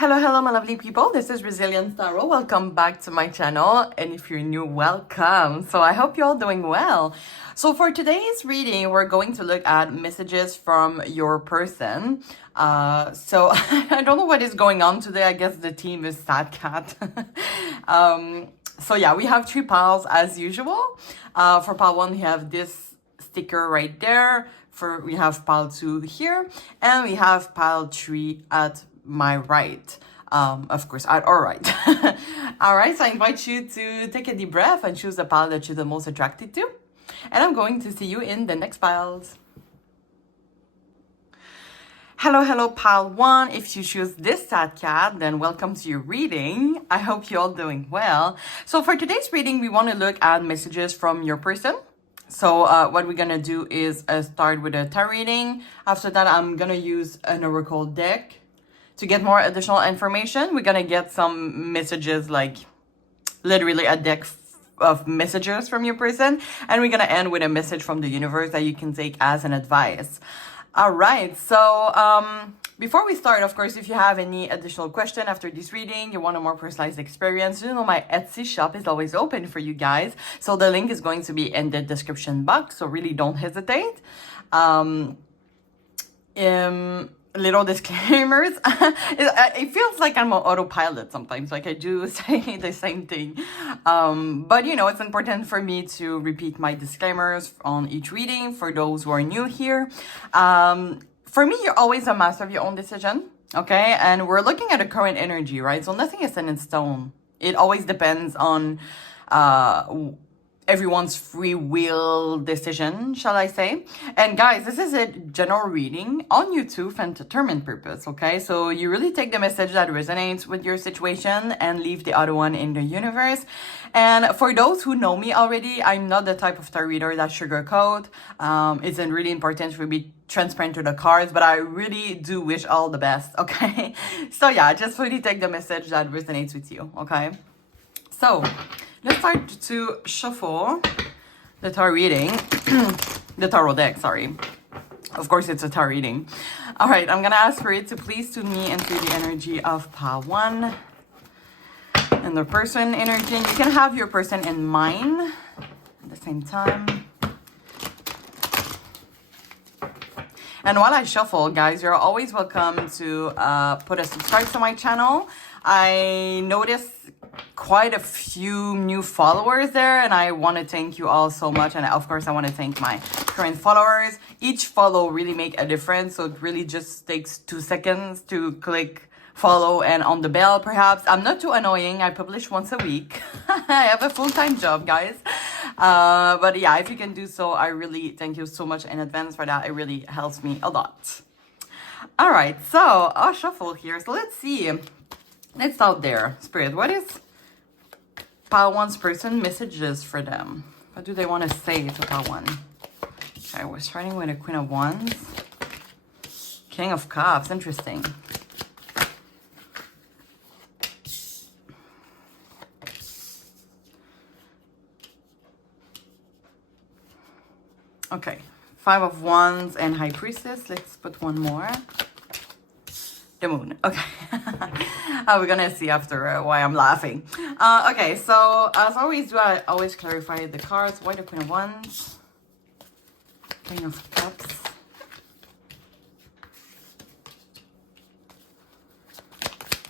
Hello, my lovely people. This is Resilient Tarot. Welcome back to my channel. And if you're new, welcome. So I hope you're all doing well. So for today's reading, we're going to look at messages from your person. So I don't know what is going on today. I guess the theme is sad cat. So yeah, we have three piles as usual. For pile one, we have this sticker right there. We have pile two here. And we have pile three at my right, of course, at our right. All right, so I invite you to take a deep breath and choose the pile that you're the most attracted to. And I'm going to see you in the next piles. Hello, pile one. If you choose this sad cat, then welcome to your reading. I hope you're all doing well. So for today's reading, we want to look at messages from your person. So what we're going to do is start with a tarot reading. After that, I'm going to use an oracle deck. To get more additional information, we're gonna get some messages, like literally a deck of messages from your person. And we're gonna end with a message from the universe that you can take as an advice. All right, so before we start, of course, if you have any additional question after this reading, you want a more personalized experience, you know my Etsy shop is always open for you guys. So the link is going to be in the description box, so really don't hesitate. Little disclaimers. It feels like I'm on autopilot sometimes, like I do say the same thing, but you know, it's important for me to repeat my disclaimers on each reading for those who are new here. For me, you're always a master of your own decision, okay? And we're looking at a current energy, right? So nothing is set in stone. It always depends on everyone's free will decision, shall I say. And guys, this is a general reading on YouTube for entertainment purpose, okay? So you really take the message that resonates with your situation and leave the other one in the universe. And for those who know me already, I'm not the type of tarot reader that sugarcoat. It's really important to be transparent to the cards, but I really do wish all the best, okay? So yeah, just really take the message that resonates with you, okay? So let's start to shuffle the tarot reading, the tarot deck, sorry. Of course, it's a tarot reading. All right, I'm going to ask for it to please tune me into the energy of pile one and the person energy. And you can have your person in mind at the same time. And while I shuffle, guys, you're always welcome to put a subscribe to my channel. I noticed quite a few new followers there, and I want to thank you all so much. And of course, I want to thank my current followers. Each follow really make a difference, so it really just takes 2 seconds to click follow and on the bell, perhaps. I'm not too annoying. I publish once a week. I have a full-time job, guys. But yeah, if you can do so, I really thank you so much in advance for that. It really helps me a lot. All right, so I'll shuffle here. So let's see. Let's start there. Spirit, what is pile one's person messages for them? What do they want to say to pile one? Okay, we're starting with a Queen of Wands. King of Cups, interesting. Okay, Five of Wands and High Priestess. Let's put one more. The Moon. Okay. We're gonna see after why I'm laughing. Okay, so as always do, I always clarify the cards. Why the Queen of Wands? King of Cups.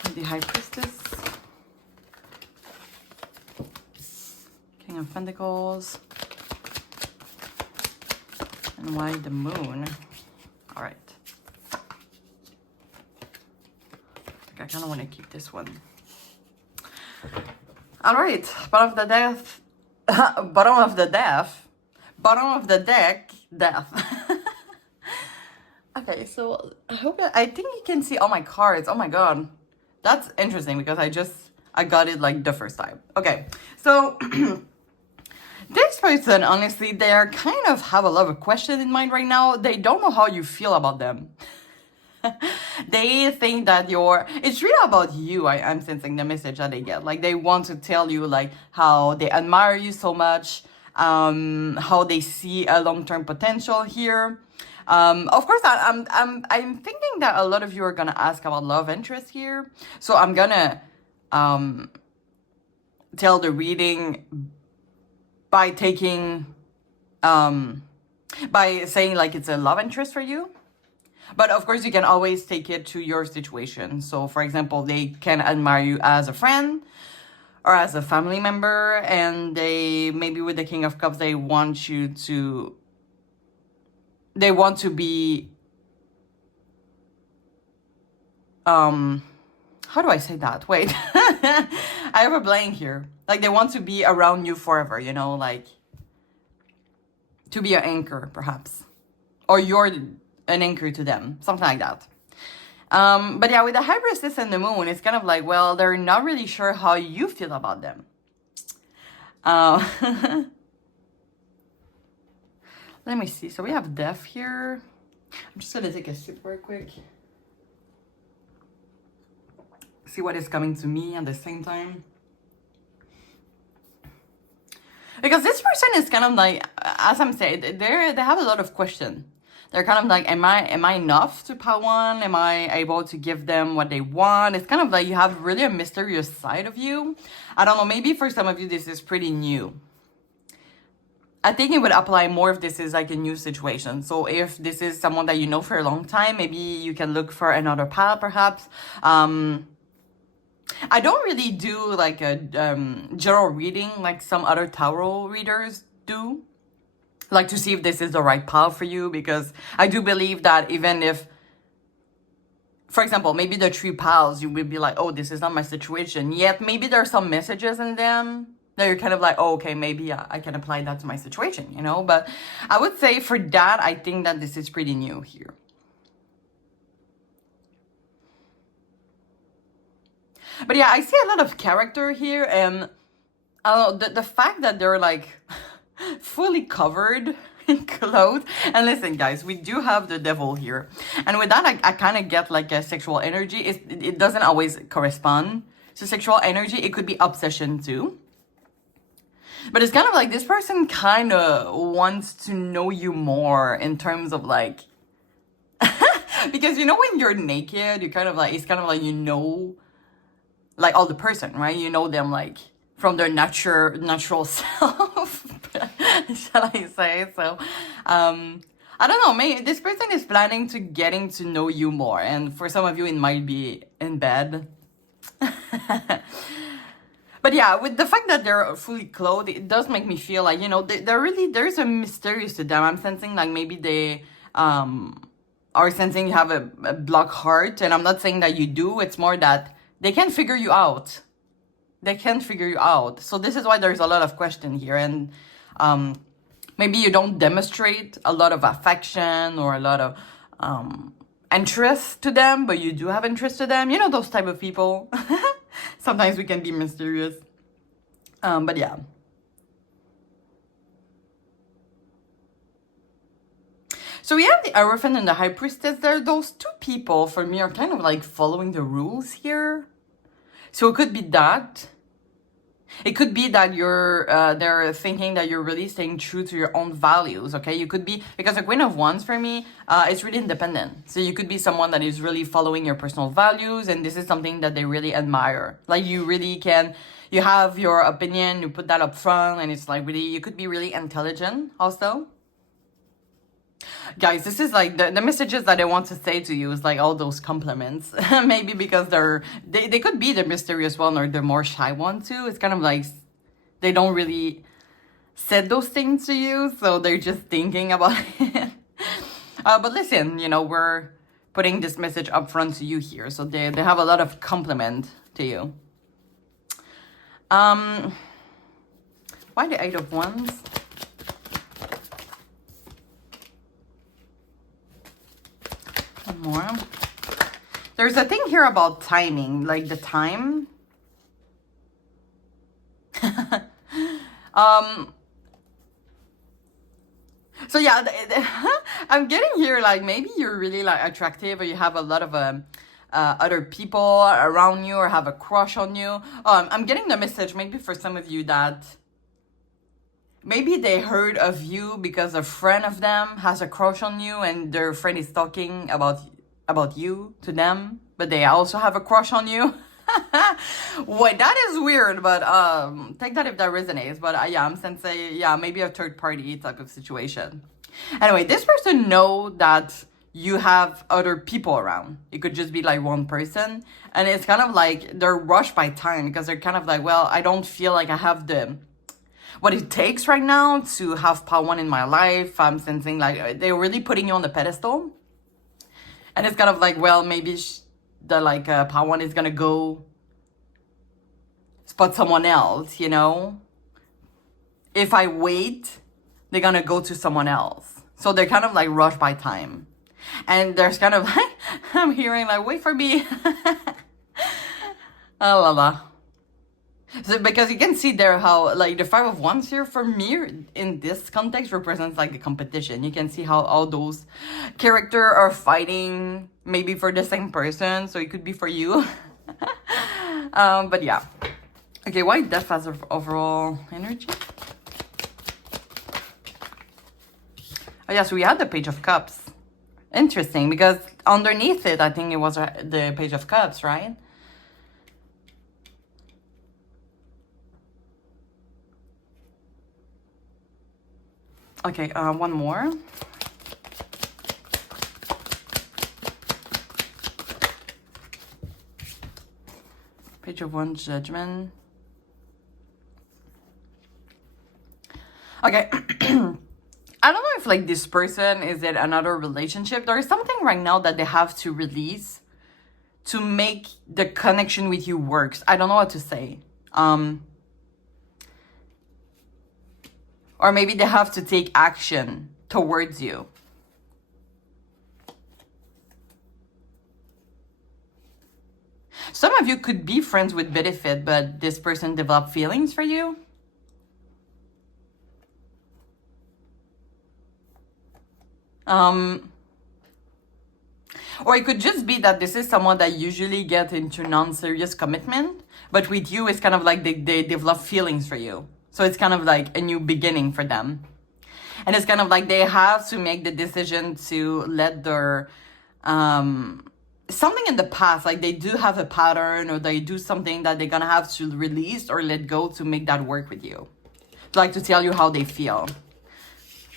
And the High Priestess. King of Pentacles. And why the Moon? All right. I kind of want to keep this one. All right, bottom of the death, bottom of the death, bottom of the deck, death. Okay, so I think you can see all my cards. Oh my god, that's interesting because I got it like the first time. Okay, so this person, honestly, they're kind of have a lot of questions in mind right now. They don't know how you feel about them. They think that it's really about you. I'm sensing the message that they get. Like they want to tell you like how they admire you so much, how they see a long-term potential here. Of course, I'm thinking that a lot of you are gonna ask about love interest here, so I'm gonna um, tell the reading by taking by saying like it's a love interest for you. But of course, you can always take it to your situation. So, for example, they can admire you as a friend or as a family member, and they maybe with the King of Cups, they want to be how do I say that? Wait. I have a blank here. Like they want to be around you forever, you know, like to be an anchor, perhaps. Or you're an anchor to them, something like that. But yeah, with the High Priestess and the Moon, it's kind of like, well, they're not really sure how you feel about them. Let me see. So we have Death here. I'm just gonna take a sip real quick. See what is coming to me at the same time. Because this person is kind of like, as I'm saying, they have a lot of questions. They're kind of like, am I enough to Pawan? Am I able to give them what they want? It's kind of like you have really a mysterious side of you. I don't know, maybe for some of you this is pretty new. I think it would apply more if this is like a new situation. So if this is someone that you know for a long time, maybe you can look for another pal perhaps. I don't really do like a general reading like some other tarot readers do, like to see if this is the right path for you, because I do believe that even if, for example, maybe the 3 pals, you will be like, oh, this is not my situation, yet maybe there are some messages in them that you're kind of like, oh, okay, maybe I can apply that to my situation, you know. But I would say for that, I think that this is pretty new here. But yeah, I see a lot of character here, and the fact that they're like fully covered in clothes. And listen, guys, we do have the Devil here, and with that, I kind of get like a sexual energy. It doesn't always correspond to sexual energy. It could be obsession too. But it's kind of like this person kind of wants to know you more in terms of like, because you know when you're naked, you kind of like, it's kind of like, you know, like all the person, right? You know them like from their natural self, shall I say? So, I don't know. Maybe this person is planning to getting to know you more, and for some of you, it might be in bed. But yeah, with the fact that they're fully clothed, it does make me feel like, you know, they're really, there's a mysterious to them. I'm sensing like maybe they are sensing you have a block heart, and I'm not saying that you do. It's more that they can't figure you out. They can't figure you out. So this is why there's a lot of question here. And maybe you don't demonstrate a lot of affection or a lot of interest to them, but you do have interest to them. You know, those type of people. Sometimes we can be mysterious. But yeah. So we have the Hierophant and the High Priestess there. Those 2 people, for me, are kind of like following the rules here. So it could be that. It could be that they're thinking that you're really staying true to your own values, okay? You could be, because the Queen of Wands for me, is really independent. So you could be someone that is really following your personal values, and this is something that they really admire. Like you really can, you have your opinion, you put that up front, and it's like really, you could be really intelligent also. Guys, this is like the messages that I want to say to you is like all those compliments. Maybe because they could be the mysterious one or the more shy one too. It's kind of like they don't really say those things to you, so they're just thinking about it. But listen, you know, we're putting this message up front to you here, so they have a lot of compliment to you. Why the 8 of Wands? More. There's a thing here about timing, like the time. So yeah, I'm getting here like maybe you're really like attractive, or you have a lot of other people around you, or have a crush on you. I'm getting the message maybe for some of you that maybe they heard of you because a friend of them has a crush on you and their friend is talking about you to them, but they also have a crush on you. Wait, that is weird, but take that if that resonates. But yeah, I'm sensing, yeah, maybe a third party type of situation. Anyway, this person know that you have other people around. It could just be like one person, and it's kind of like they're rushed by time because they're kind of like, well, I don't feel like I have the what it takes right now to have part one in my life. I'm sensing like they're really putting you on the pedestal, and it's kind of like, well, maybe the like part one is gonna go spot someone else, you know. If I wait, they're gonna go to someone else. So they're kind of like rushed by time. And there's kind of like, I'm hearing like, wait for me. Oh, la la. So because you can see there how like the Five of Wands here for me in this context represents like a competition. You can see how all those characters are fighting maybe for the same person. So it could be for you. But yeah. Okay, why death as overall energy? Oh yeah, so we had the Page of Cups. Interesting, because underneath it, I think it was the Page of Cups, right? Okay, one more. Page of Wands, Judgment. Okay. I don't know if like this person is in another relationship. There is something right now that they have to release to make the connection with you works. I don't know what to say. Or maybe they have to take action towards you. Some of you could be friends with benefit, but this person developed feelings for you. Or it could just be that this is someone that usually gets into non-serious commitment, but with you, it's kind of like they develop feelings for you. So it's kind of like a new beginning for them. And it's kind of like they have to make the decision to let their, something in the past, like they do have a pattern or they do something that they're gonna have to release or let go to make that work with you. Like to tell you how they feel.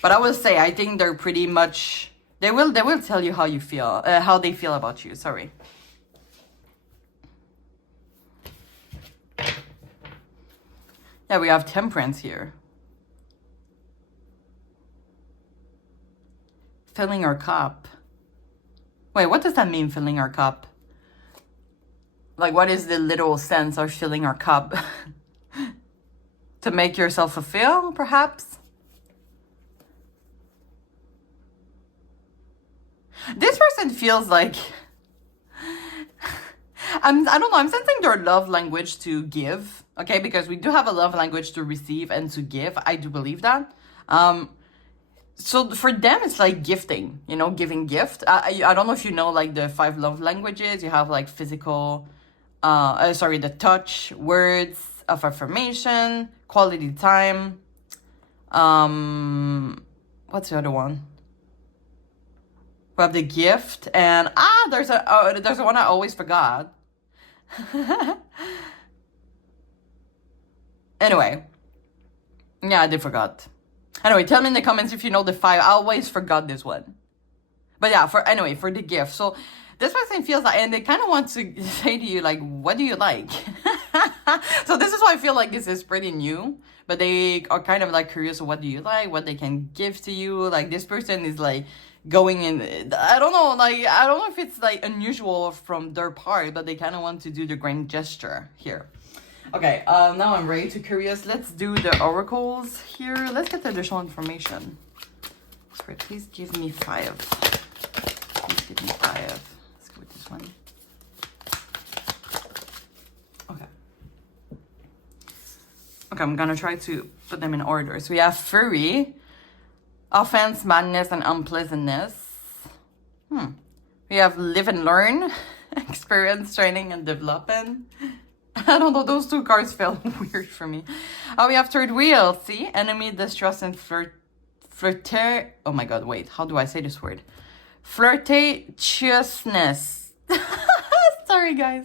But I will say, I think they're pretty much, they will tell you how you feel, how they feel about you, sorry. Yeah, we have Temperance here. Filling our cup. Wait, what does that mean, filling our cup? Like, what is the literal sense of filling our cup? To make yourself fulfill, perhaps? This person feels like... I don't know, I'm sensing their love language to give, okay? Because we do have a love language to receive and to give. I do believe that. So for them, it's like gifting, you know, giving gift. I don't know if you know, like, the 5 love languages. You have, like, physical, the touch, words of affirmation, quality time. What's the other one? We have the gift, and there's one I always forgot. Anyway, yeah, I did forgot. Anyway, tell me in the comments if you know the 5. I always forgot this one. But yeah, for the gift. So this person feels like, and they kind of want to say to you, like, what do you like? So this is why I feel like this is pretty new. But they are kind of like curious, what do you like? What they can give to you? Like, this person is like going in, I don't know if it's like unusual from their part, but they kind of want to do the grand gesture here. Okay, now I'm ready to curious. Let's do the oracles here. Let's get the additional information. Spirit, please give me 5. Please give me 5. Let's go with this one. Okay. Okay, I'm gonna try to put them in order. So we have Fury, Offense, Madness, and Unpleasantness. We have Live and Learn, Experience, Training, and Development. I don't know, those two cards felt weird for me. Oh, we have third wheel. See? Enemy, distrust, and oh my god, wait. How do I say this word? Flirtatiousness. Sorry, guys.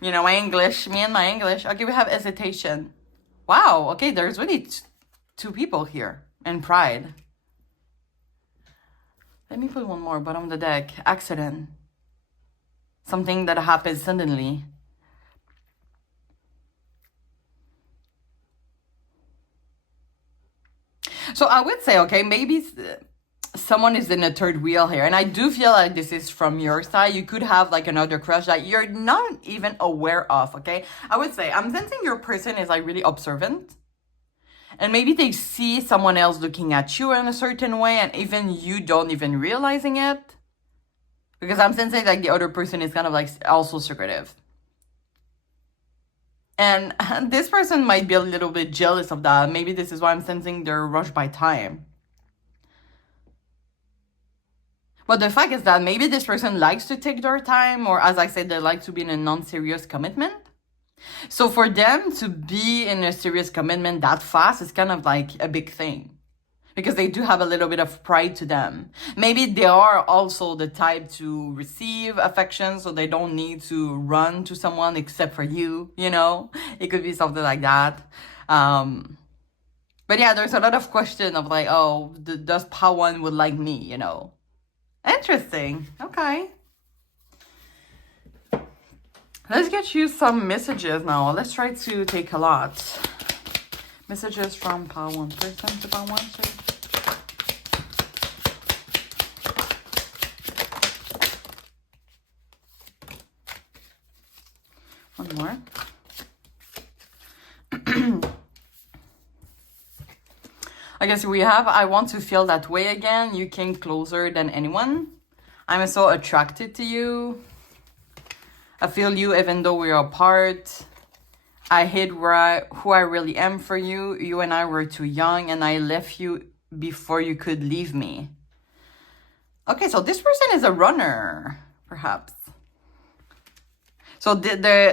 You know, my English. Me and my English. Okay, we have hesitation. Wow. Okay, there's really two people here. And pride. Let me put one more bottom of the deck. Accident. Something that happens suddenly. So I would say, okay, maybe someone is in a third wheel here. And I do feel like this is from your side. You could have like another crush that you're not even aware of, okay? I would say, I'm sensing your person is like really observant. And maybe they see someone else looking at you in a certain way and even you don't even realizing it. Because I'm sensing like the other person is kind of like also secretive. And this person might be a little bit jealous of that. Maybe this is why I'm sensing they're rushed by time. But the fact is that maybe this person likes to take their time, or as I said, they like to be in a non-serious commitment. So for them to be in a serious commitment that fast is kind of like a big thing. Because they do have a little bit of pride to them. Maybe they are also the type to receive affection, so they don't need to run to someone except for you, you know? It could be something like that. But yeah, there's a lot of question of like, oh, does Pawan would like me, you know? Interesting. Okay. Let's get you some messages now. Let's try to take a lot. Messages from Pawan person to Pawan. One more. I guess we have, I want to feel that way again. You came closer than anyone. I'm so attracted to you. I feel you even though we're apart. I hid who I really am for you. You and I were too young and I left you before you could leave me. Okay, so this person is a runner, perhaps. So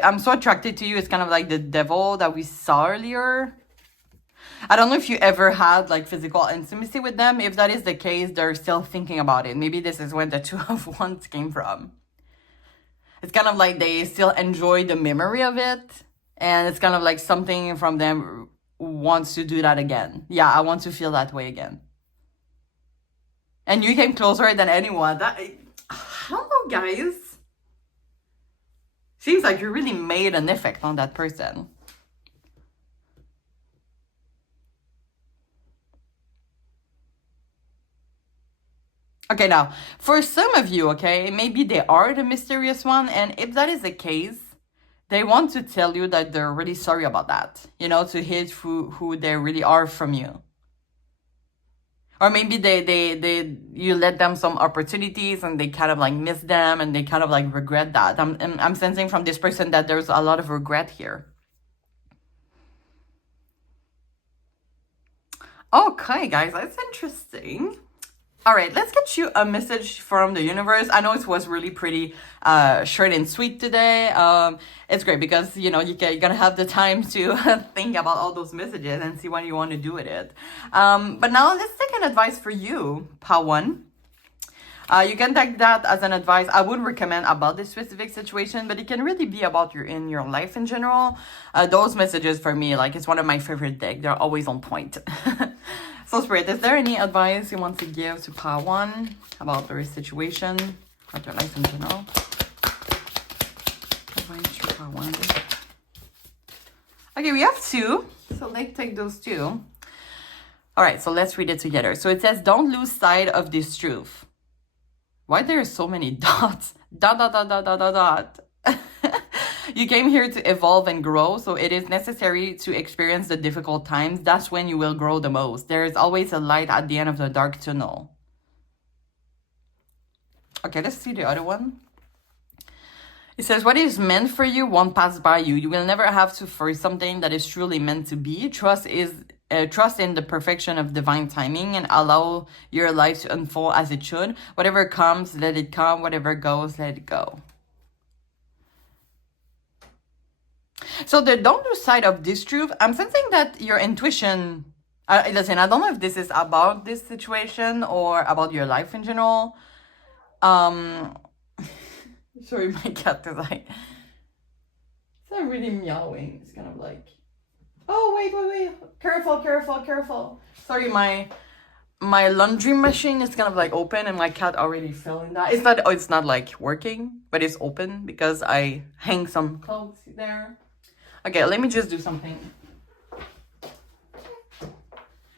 I'm so attracted to you. It's kind of like the devil that we saw earlier. I don't know if you ever had like physical intimacy with them. If that is the case, they're still thinking about it. Maybe this is where the Two of Wands came from. It's kind of like they still enjoy the memory of it. And it's kind of like something from them wants to do that again. Yeah, I want to feel that way again. And you came closer than anyone. I don't know, guys. Seems like you really made an effect on that person. Okay, now, for some of you, okay, maybe they are the mysterious one. And if that is the case, they want to tell you that they're really sorry about that. You know, to hide who they really are from you. Or maybe you let them some opportunities and they kind of like miss them and they kind of like regret that. I'm sensing from this person that there's a lot of regret here. Okay, guys, that's interesting. All right, let's get you a message from the universe. I know it was really pretty short and sweet today. It's great because, you know, you're going to have the time to think about all those messages and see what you want to do with it. But now let's take an advice for you, Pawan. You can take that as an advice. I would recommend about this specific situation, but it can really be about in your life in general. Those messages for me, like, it's one of my favorite decks. They're always on point. So, Spirit, is there any advice you want to give to Pawan about their situation, about their life in general? Advice to Pawan. Okay, we have two. So, let's take those two. All right, so let's read it together. So, it says, don't lose sight of this truth. Why there are so many dots? Dot, dot, dot, dot, dot, dot, dot. You came here to evolve and grow, so it is necessary to experience the difficult times. That's when you will grow the most. There is always a light at the end of the dark tunnel. Okay, let's see the other one. It says, what is meant for you won't pass by you. You will never have to force something that is truly meant to be. Trust in the perfection of divine timing and allow your life to unfold as it should. Whatever comes, let it come. Whatever goes, let it go. So the don't lose sight of this truth. I'm sensing that your intuition. Listen, I don't know if this is about this situation or about your life in general. Sorry, my cat is like. It's not really meowing. It's kind of like. Oh wait! Careful! Sorry, my laundry machine is kind of like open, and my cat already fell in that. It's not. Oh, it's not like working, but it's open because I hang some clothes there. Okay, let me just do something.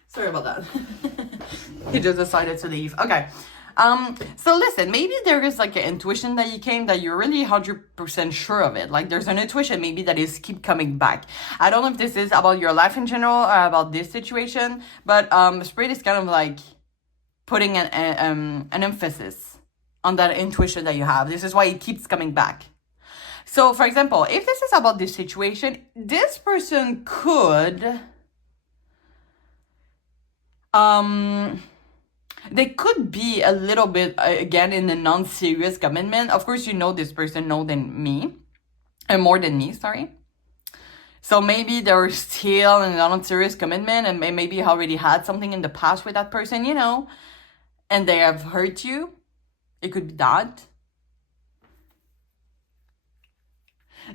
Sorry about that. He just decided to leave. Okay. So listen, maybe there is like an intuition that you came that you're really 100% sure of it. Like there's an intuition maybe that is keep coming back. I don't know if this is about your life in general or about this situation, but Spirit is kind of like putting an emphasis on that intuition that you have. This is why it keeps coming back. So for example, if this is about this situation, this person could they could be a little bit again in a non-serious commitment. Of course, you know this person more than me, sorry. So maybe they're still in a non-serious commitment, and maybe already had something in the past with that person, you know, and they have hurt you. It could be that.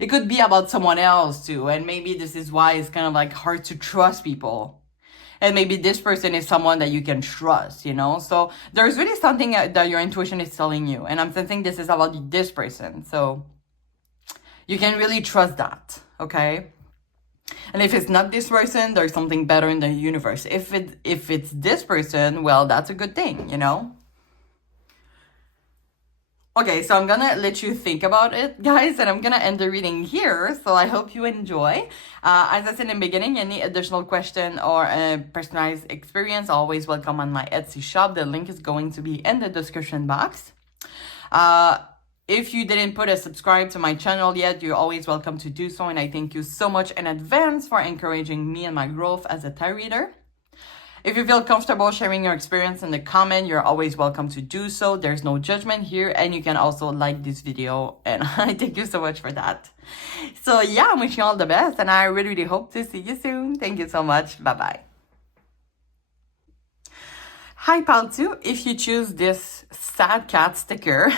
It could be about someone else too, and maybe this is why it's kind of like hard to trust people. And maybe this person is someone that you can trust, you know? So there's really something that your intuition is telling you. And I'm thinking this is about this person. So you can really trust that, okay? And if it's not this person, there's something better in the universe. If it's this person, well, that's a good thing, you know? Okay, so I'm gonna let you think about it, guys, and I'm gonna end the reading here. So I hope you enjoy. As I said in the beginning, any additional question or a personalized experience, always welcome on my Etsy shop. The link is going to be in the description box. If you didn't put a subscribe to my channel yet, you're always welcome to do so. And I thank you so much in advance for encouraging me and my growth as a tarot reader. If you feel comfortable sharing your experience in the comment, you're always welcome to do so. There's no judgment here, and you can also like this video, and I thank you so much for that. So yeah, I'm wishing you all the best, and I really, really hope to see you soon. Thank you so much. Bye-bye. Hi, Pal 2. If you choose this sad cat sticker,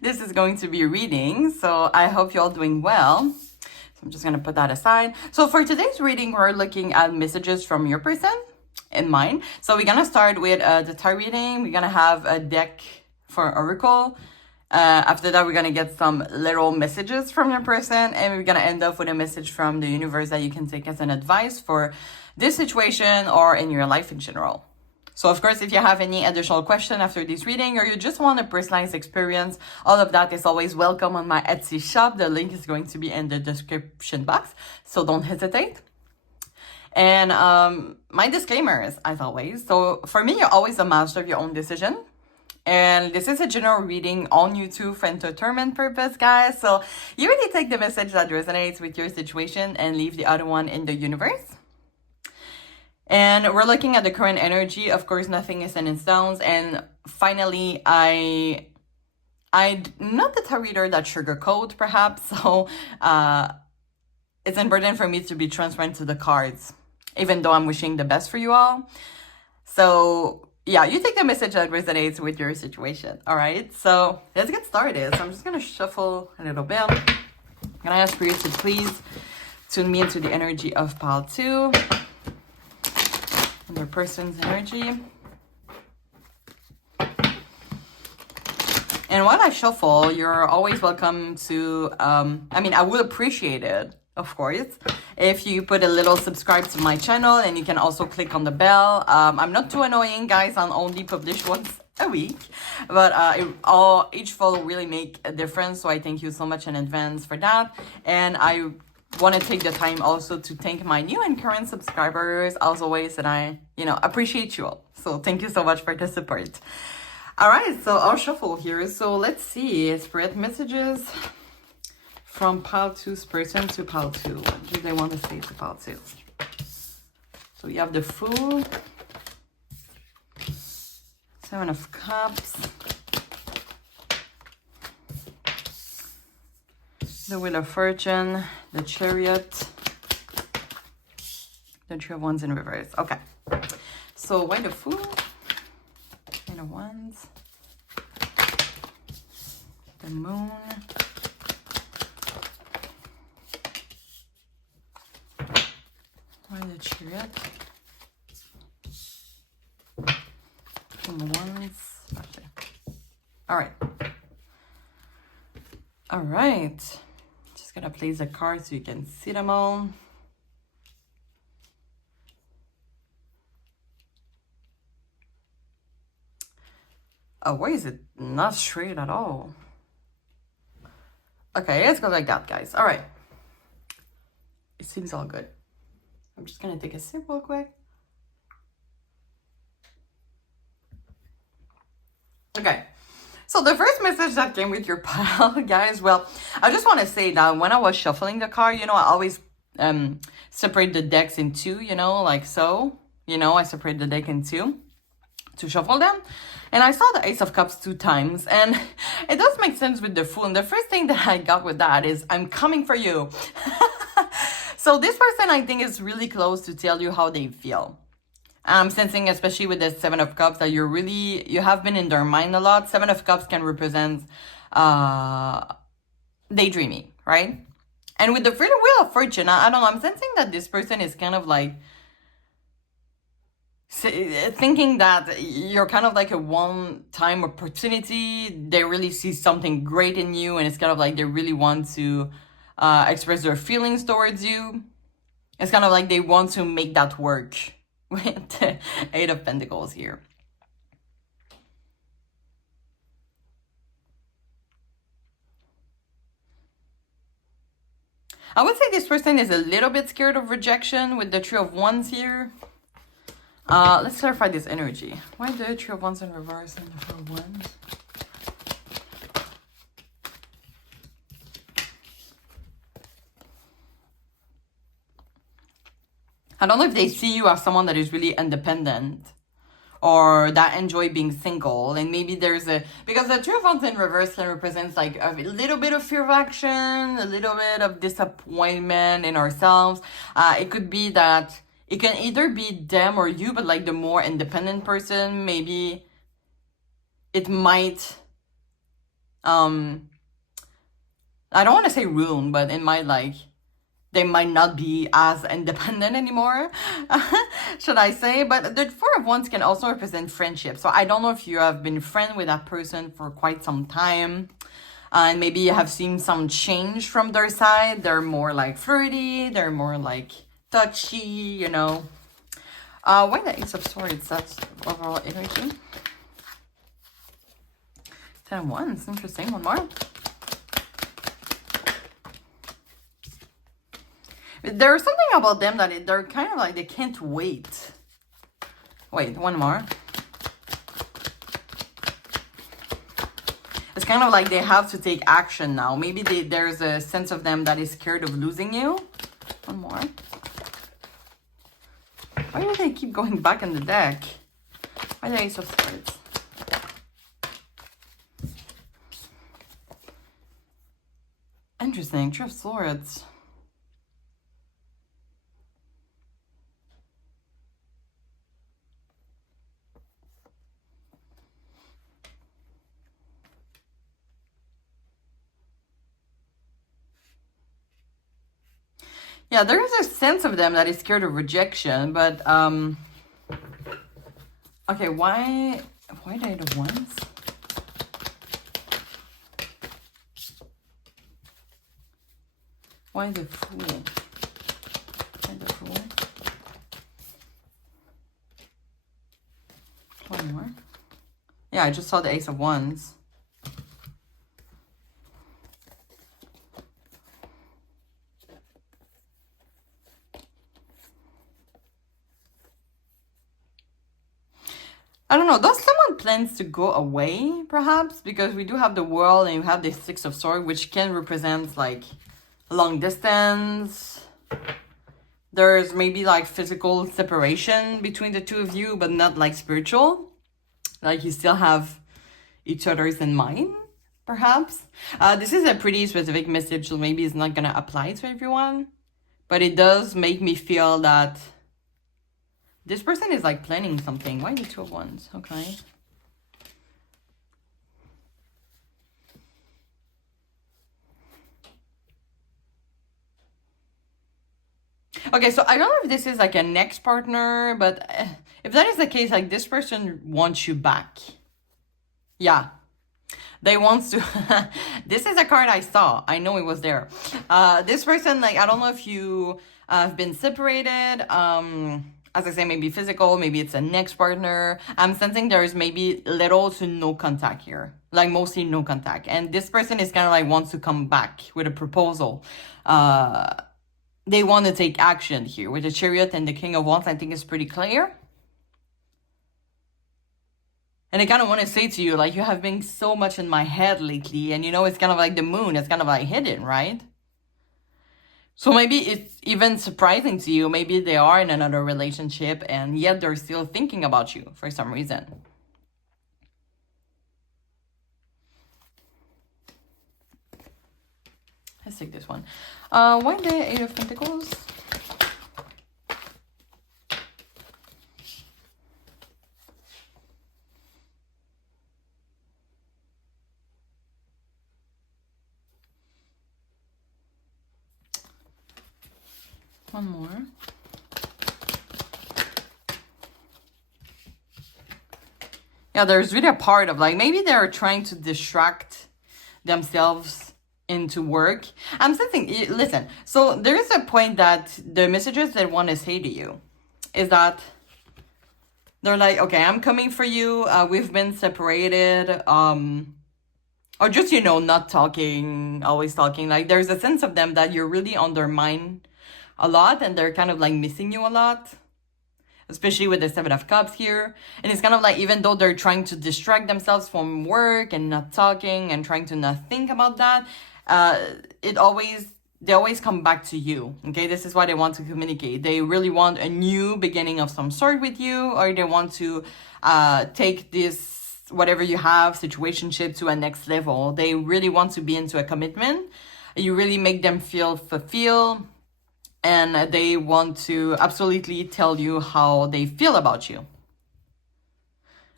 this is going to be reading, so I hope you're all doing well. So I'm just going to put that aside. So for today's reading, we're looking at messages from your person in mind. So we're gonna start with the tarot reading. We're gonna have a deck for oracle. After that, we're gonna get some little messages from your person, and we're gonna end up with a message from the universe that you can take as an advice for this situation or in your life in general. So of course, if you have any additional question after this reading, or you just want a personalized experience, all of that is always welcome on my Etsy shop. The link is going to be in the description box, so don't hesitate. And my disclaimers, as always. So for me, you're always a master of your own decision. And this is a general reading on YouTube for entertainment purpose, guys. So you really take the message that resonates with your situation and leave the other one in the universe. And we're looking at the current energy. Of course, nothing is set in stones. And finally, I'm not the tarot reader that sugarcoat, perhaps. So it's important for me to be transparent to the cards, even though I'm wishing the best for you all. So yeah, you take the message that resonates with your situation. All right, so let's get started. So I'm just gonna shuffle a little bit. I'm gonna ask for you to please tune me into the energy of pile 2 and your person's energy. And while I shuffle, you're always welcome to, I would appreciate it, of course, if you put a little subscribe to my channel, and you can also click on the bell. I'm not too annoying, guys. I'll only publish once a week, but each follow really make a difference. So I thank you so much in advance for that. And I want to take the time also to thank my new and current subscribers, as always, and I, appreciate you all. So thank you so much for the support. All right, so I'll shuffle here. So let's see, spread messages from pile 2's person to pile 2. What do they want to say to pile 2? So you have the Fool, 7 of Cups, The Wheel of Fortune, the Chariot, the Three of Wands in reverse. Okay. So why the Fool? Queen of Wands. The Moon. Why the Chariot? King of Wands. All right. All right. Just gonna place the cards so you can see them all. Oh, why is it not straight at all? Okay, let's go like that, guys. All right. It seems all good. I'm just gonna take a sip real quick. Okay. So the first message that came with your pile, guys, well, I just want to say that when I was shuffling the card, you know, I always separate the decks in two, you know, like so. You know, I separate the deck in two to shuffle them. And I saw the Ace of Cups 2 times, and it does make sense with the Fool. And the first thing that I got with that is, I'm coming for you. So this person, I think, is really close to tell you how they feel. I'm sensing, especially with the Seven of Cups, that you have been in their mind a lot. Seven of Cups can represent daydreaming, right? And with the Wheel of Fortune, I don't know, I'm sensing that this person is kind of like thinking that you're kind of like a one-time opportunity. They really see something great in you, and it's kind of like they really want to express their feelings towards you. It's kind of like they want to make that work with the Eight of Pentacles here. I would say this person is a little bit scared of rejection with the Three of Wands here. Let's clarify this energy. Why the Three of Wands in reverse and the Three of Wands? I don't know if they see you as someone that is really independent or that enjoy being single. And maybe there's because the Three of Wands in reverse can represent like a little bit of fear of action, a little bit of disappointment in ourselves. It could be that it can either be them or you, but like the more independent person, maybe it might, I don't want to say ruin, but it might like, they might not be as independent anymore, should I say. But the Four of Wands can also represent friendship. So I don't know if you have been friends with that person for quite some time. And maybe you have seen some change from their side. They're more like flirty. They're more like touchy, you know. Why the Ace of Swords? That's overall energy. Ten of Wands. Interesting. One more. There's something about them that they're kind of like, they can't wait. Wait, one more. It's kind of like they have to take action now. Maybe there's a sense of them that is scared of losing you. One more. Why do they keep going back in the deck? Why the Ace of Swords? Interesting. Three of Swords. Yeah, there is a sense of them that is scared of rejection, but okay, why Knight of Wands? Why the Fool? Why the Fool? One more. Yeah, I just saw the Ace of Wands. I don't know, does someone plans to go away, perhaps? Because we do have the World and you have the Six of Swords, which can represent, like, long distance. There's maybe, like, physical separation between the two of you, but not, like, spiritual. Like, you still have each other's in mind. perhaps. This is a pretty specific message, so maybe it's not gonna apply to everyone. But it does make me feel that this person is like planning something. Why the Two of Wands? Okay. Okay, so I don't know if this is like an ex-partner, but if that is the case, like this person wants you back. Yeah. They wants to this is a card I saw. I know it was there. This person, like, I don't know if you have been separated. As I say, maybe physical, maybe it's an ex-partner. I'm sensing there is maybe little to no contact here. Like mostly no contact. And this person is kind of like wants to come back with a proposal. They want to take action here with the Chariot and the King of Wands. I think it's pretty clear. And I kind of want to say to you, like, you have been so much in my head lately. And, you know, it's kind of like the moon. It's kind of like hidden, right? So maybe it's even surprising to you. Maybe they are in another relationship and yet they're still thinking about you for some reason. Let's take this one. Why the Eight of Pentacles? One more. Yeah, there's really a part of like, maybe they're trying to distract themselves into work. I'm sensing, listen, so there is a point that the messages they want to say to you is that they're like, okay, I'm coming for you. We've been separated. Or just, you know, not talking, always talking. Like there's a sense of them that you're really on their mind a lot and they're kind of like missing you a lot, especially with the Seven of Cups here. And it's kind of like, even though they're trying to distract themselves from work and not talking and trying to not think about that, they always come back to you. Okay, this is why they want to communicate. They really want a new beginning of some sort with you, or they want to take this whatever you have situationship to a next level. They really want to be into a commitment. You really make them feel fulfilled. And they want to absolutely tell you how they feel about you.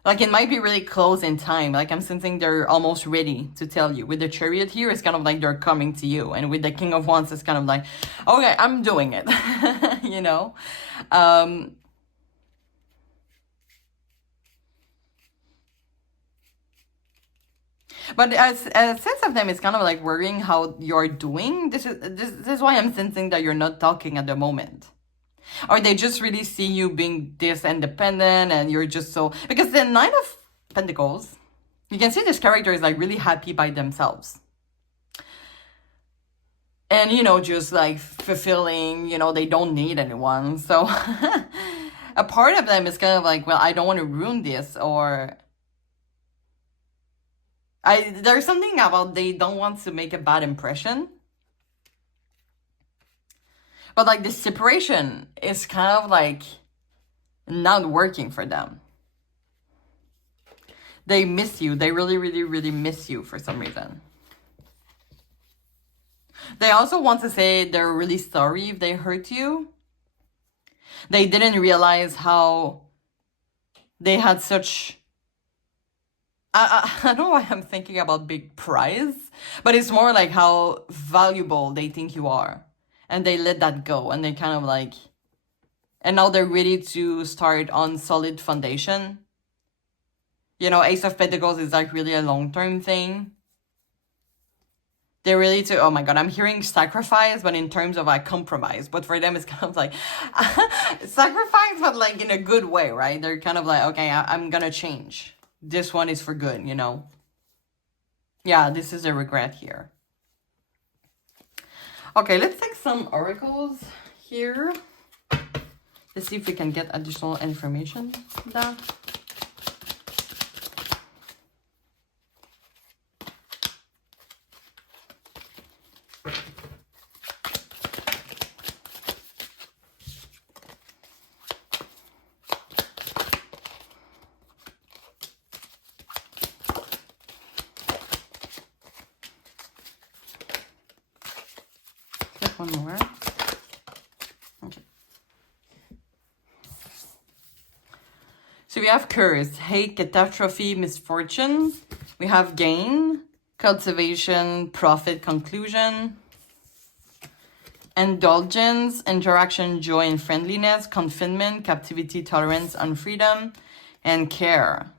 Like it might be really close in time. Like I'm sensing they're almost ready to tell you. With the Chariot here, it's kind of like they're coming to you. And with the King of Wands, it's kind of like, okay, I'm doing it. You know? But a sense of them is kind of like worrying how you're doing. This is why I'm sensing that you're not talking at the moment. Or they just really see you being this independent and you're just so... Because the Nine of Pentacles, you can see this character is like really happy by themselves. And, you know, just like fulfilling, you know, they don't need anyone. So a part of them is kind of like, well, I don't want to ruin this, or... There's something about they don't want to make a bad impression. But like the separation is kind of like not working for them. They miss you. They really, really, really miss you for some reason. They also want to say they're really sorry if they hurt you. They didn't realize how they had such... I don't know why I'm thinking about big prize, but it's more like how valuable they think you are. And they let that go and they kind of like... And now they're ready to start on solid foundation. You know, Ace of Pentacles is like really a long-term thing. They're really to... Oh my God, I'm hearing sacrifice, but in terms of like compromise. But for them, it's kind of like... sacrifice, but like in a good way, right? They're kind of like, okay, I'm gonna change. This one is for good, you know? Yeah, this is a regret here. Okay, let's take some oracles here. Let's see if we can get additional information on that. One more. Okay. So we have curse, hate, catastrophe, misfortune. We have gain, cultivation, profit, conclusion. Indulgence, interaction, joy, and friendliness. Confinement, captivity, tolerance, unfreedom. And care.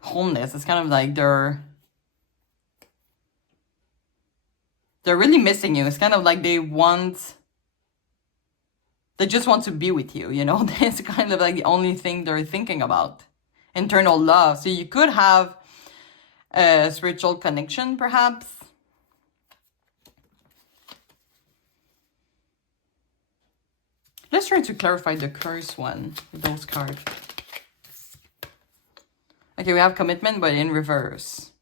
Wholeness. It's kind of like they're really missing you. It's kind of like they just want to be with you, you know? It's kind of like the only thing they're thinking about. Internal love. So you could have a spiritual connection, perhaps. Let's try to clarify the curse one with those cards. Okay, we have commitment, but in reverse.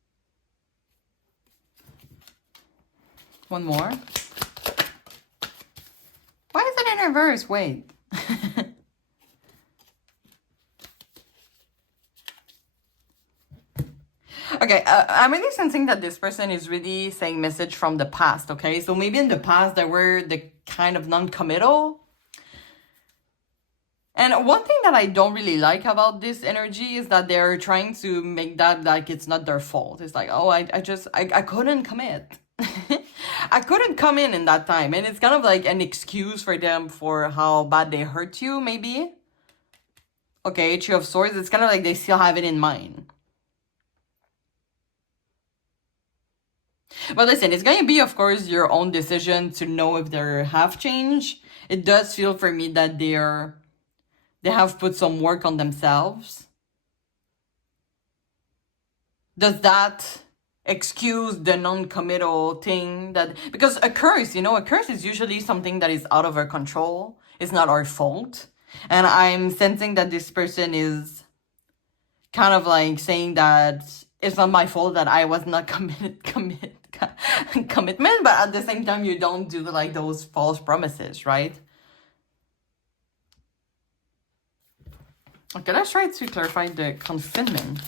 One more. Why is it in reverse? Wait. Okay, I'm really sensing that this person is really saying message from the past, okay? So maybe in the past they were the kind of non-committal. And one thing that I don't really like about this energy is that they're trying to make that like it's not their fault. It's like, oh, I couldn't commit. I couldn't come in that time. And it's kind of like an excuse for them for how bad they hurt you, maybe. Okay, Three of Swords. It's kind of like they still have it in mind. But listen, it's going to be, of course, your own decision to know if they have changed. It does feel for me that they have put some work on themselves. Does that excuse the non-committal thing? Because a curse, you know, a curse is usually something that is out of our control. It's not our fault. And I'm sensing that this person is kind of like saying that it's not my fault that I was not commitment, but at the same time, you don't do like those false promises, right? Okay, let's try to clarify the confinement.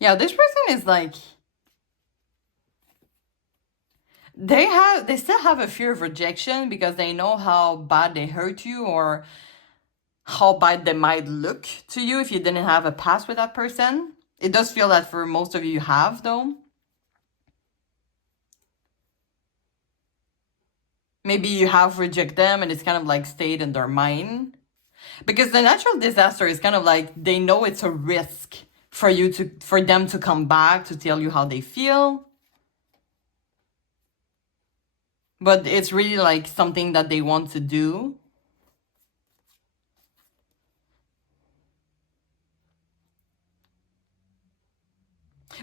Yeah, this person is like, they still have a fear of rejection because they know how bad they hurt you or how bad they might look to you if you didn't have a past with that person. It does feel that for most of you have, though. Maybe you have rejected them and it's kind of like stayed in their mind. Because the natural disaster is kind of like they know it's a risk for them to come back to tell you how they feel. But it's really like something that they want to do.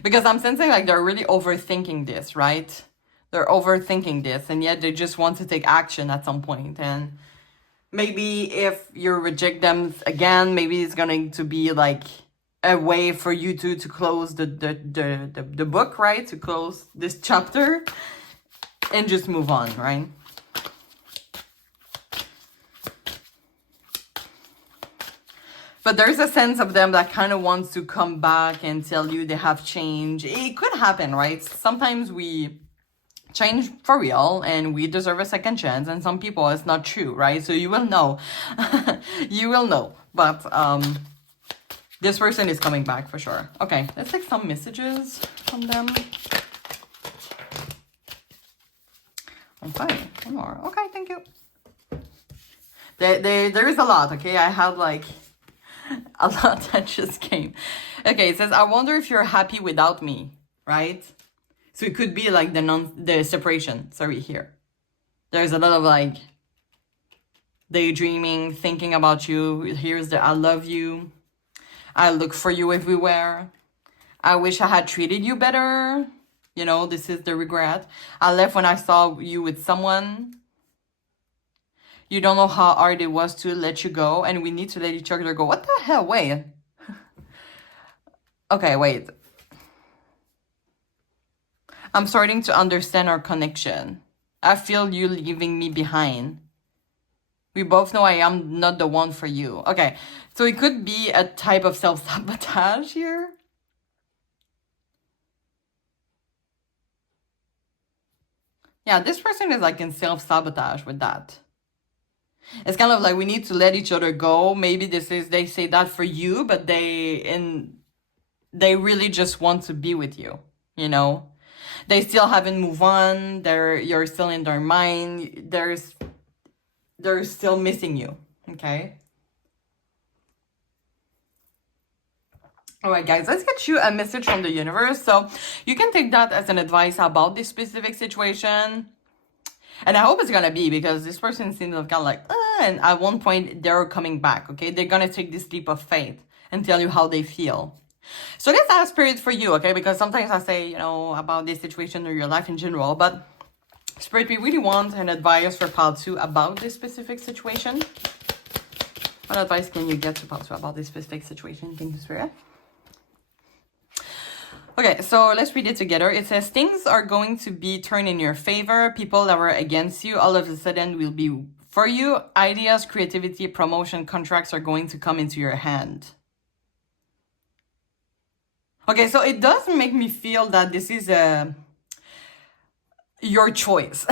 Because I'm sensing like they're really overthinking this, right? They're overthinking this, and yet they just want to take action at some point. And maybe if you reject them again, maybe it's going to be like a way for you to close the book, right? To close this chapter and just move on, right? But there's a sense of them that kind of wants to come back and tell you they have changed. It could happen, right? Sometimes we change for real and we deserve a second chance, and some people it's not true, right? So you will know. You will know. But this person is coming back for sure. Okay, let's take some messages from them. Okay, one more. Okay, thank you. There is a lot, okay? I had like a lot that just came. Okay, it says, I wonder if you're happy without me, right? So it could be like the separation, sorry, here. There's a lot of like daydreaming, thinking about you. Here's the I love you. I look for you everywhere. I wish I had treated you better. You know, this is the regret. I left when I saw you with someone. You don't know how hard it was to let you go, and we need to let each other go. What the hell? Wait. Okay, wait. I'm starting to understand our connection. I feel you leaving me behind. We both know I am not the one for you. Okay, so it could be a type of self-sabotage here. Yeah, this person is like in self-sabotage with that. It's kind of like we need to let each other go. Maybe they say that for you, but they really just want to be with you, you know? They still haven't moved on. You're still in their mind. They're still missing you, okay? All right, guys, let's get you a message from the universe. So you can take that as an advice about this specific situation. And I hope it's going to be, because this person seems kind of like, and at one point they're coming back, okay? They're going to take this leap of faith and tell you how they feel. So let's ask Spirit for you, okay? Because sometimes I say, you know, about this situation or your life in general, but Spirit, we really want an advice for Pile 2 about this specific situation. What advice can you get to Pile 2 about this specific situation? Thank you, Spirit. Okay, so let's read it together. It says, things are going to be turned in your favor. People that were against you, all of a sudden will be for you. Ideas, creativity, promotion, contracts are going to come into your hand. Okay, so it does make me feel that this is your choice.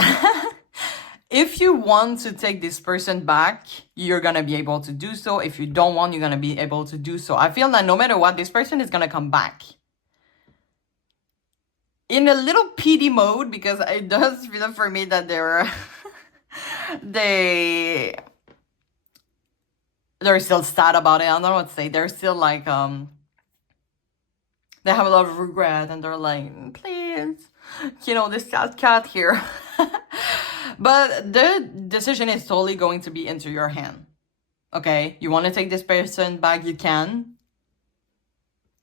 If you want to take this person back, you're going to be able to do so. If you don't want, you're going to be able to do so. I feel that no matter what, this person is going to come back. In a little PD mode, because it does feel for me that they're still sad about it. I don't know what to say. They're still like they have a lot of regret, and they're like, please, you know, this cat here. But the decision is totally going to be into your hand. Okay, you want to take this person back, you can.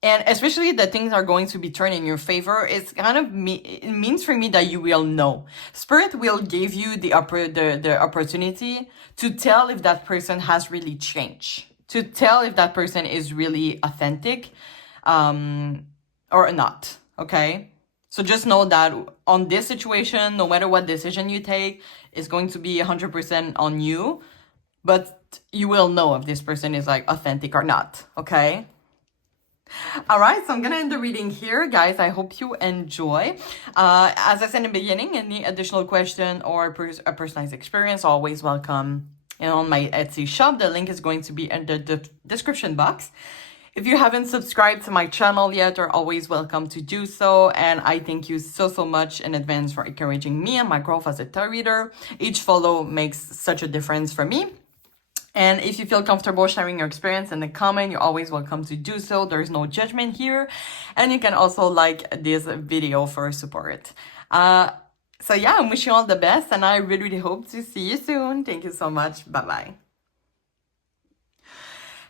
And especially that things are going to be turned in your favor, it's kind of it means for me that you will know. Spirit will give you the opportunity to tell if that person has really changed, to tell if that person is really authentic or not, okay? So just know that on this situation, no matter what decision you take, it's going to be 100% on you, but you will know if this person is like authentic or not, okay? All right, so I'm gonna end the reading here, guys. I hope you enjoy. As I said in the beginning, any additional question or a personalized experience, always welcome on my Etsy shop. The link is going to be in the description box. If you haven't subscribed to my channel yet, you're always welcome to do so. And I thank you so much in advance for encouraging me and my growth as a tarot reader. Each follow makes such a difference for me. And if you feel comfortable sharing your experience in the comment, you're always welcome to do so. There's no judgment here. And you can also like this video for support. So yeah, I'm wishing you all the best, and I really hope to see you soon. Thank you so much. Bye-bye.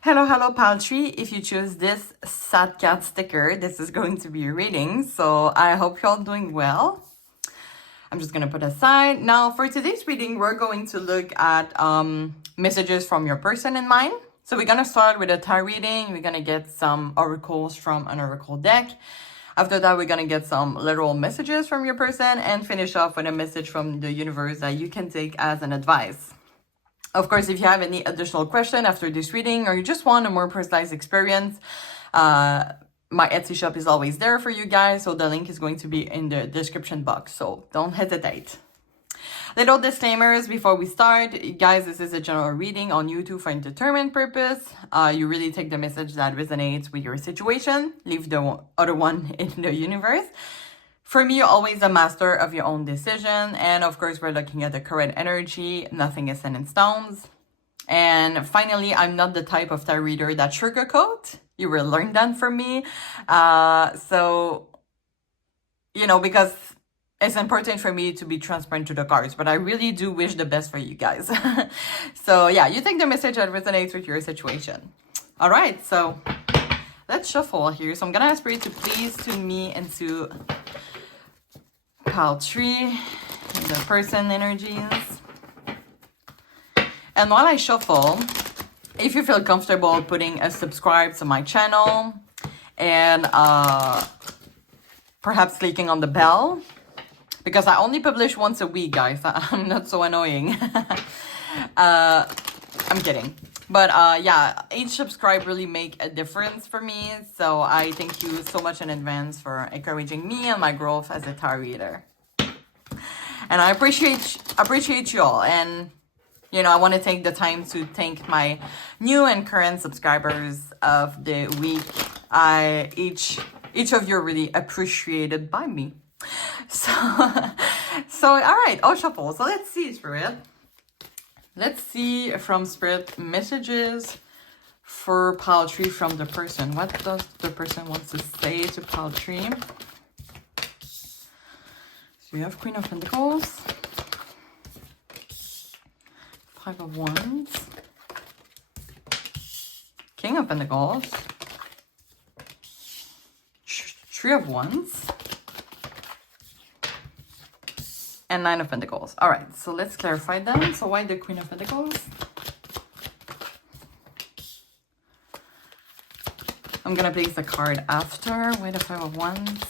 Hello, Pile 3. If you choose this sad cat sticker, this is going to be your reading. So I hope you're all doing well. I'm just going to put aside. Now, for today's reading, we're going to look at messages from your person in mind. So we're going to start with a tarot reading. We're going to get some oracles from an oracle deck. After that, we're going to get some literal messages from your person and finish off with a message from the universe that you can take as an advice. Of course, if you have any additional question after this reading, or you just want a more personalized experience, my Etsy shop is always there for you guys, so the link is going to be in the description box, so don't hesitate. Little disclaimers before we start. Guys, this is a general reading on YouTube for entertainment purpose. You really take the message that resonates with your situation. Leave the other one in the universe. For me, you're always a master of your own decision. And of course, we're looking at the current energy. Nothing is set in stones. And finally, I'm not the type of tarot reader that sugarcoat. You will learn that from me. So, you know, because it's important for me to be transparent to the cards, but I really do wish the best for you guys. So yeah, you take the message that resonates with your situation. All right, so let's shuffle here. So I'm gonna ask Spirit to please tune me into pile 3, the person energies. And while I shuffle, if you feel comfortable putting a subscribe to my channel and perhaps clicking on the bell, because I only publish once a week, guys. I'm not so annoying. I'm kidding. But yeah, each subscribe really make a difference for me. So I thank you so much in advance for encouraging me and my growth as a tarot reader. And I appreciate you all. And you know, I want to take the time to thank my new and current subscribers of the week. Each of you are really appreciated by me. So all right, I'll shuffle. So let's see, Spirit. Let's see from Spirit messages for pile 3 from the person. What does the person want to say to pile 3? So you have Queen of Pentacles, 5 of Wands, King of Pentacles, 3 of Wands, and 9 of Pentacles. All right, so let's clarify them. So why the Queen of Pentacles? I'm gonna place the card after. Why the 5 of Wands?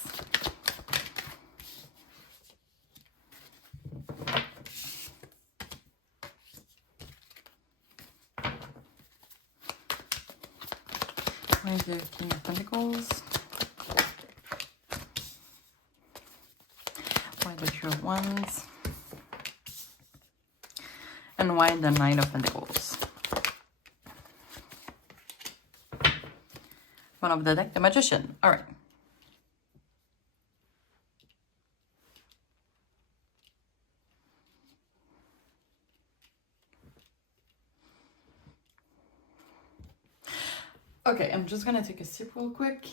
Why the King of Pentacles? Why the 2 of Wands? And why the 9 of Pentacles? One of the deck, the Magician. All right. Okay, I'm just gonna take a sip real quick.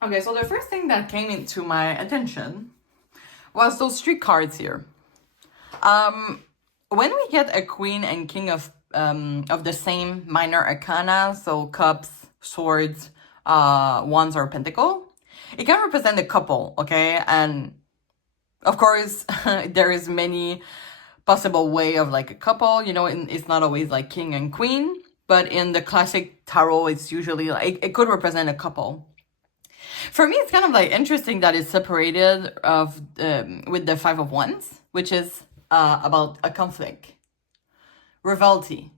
Okay, so the first thing that came into my attention was those 3 cards here. When we get a Queen and King of the same minor arcana, so cups, swords, wands, or pentacle, it can represent a couple, okay? And of course, there is many possible way of like a couple, you know, it's not always like king and queen, but in the classic tarot, it's usually like, it could represent a couple. For me, it's kind of like interesting that it's separated of with the 5 of Wands, which is about a conflict, rivalry,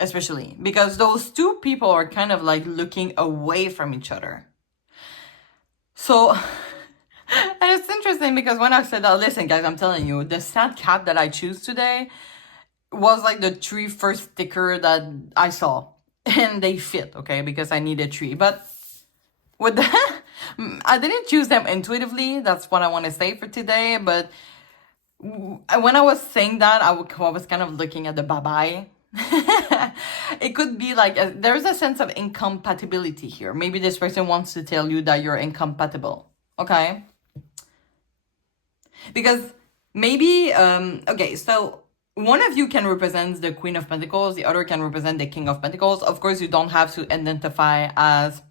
especially because those 2 people are kind of like looking away from each other. So, and it's interesting because when I said that, listen, guys, I'm telling you, the sad cat that I choose today was like the 3 first sticker that I saw, and they fit, okay, because I needed 3. But with that, I didn't choose them intuitively. That's what I want to say for today. But when I was saying that, I was kind of looking at the bye-bye. It could be like there's a sense of incompatibility here. Maybe this person wants to tell you that you're incompatible, okay? Because maybe, okay, so one of you can represent the Queen of Pentacles, the other can represent the King of Pentacles. Of course, you don't have to identify as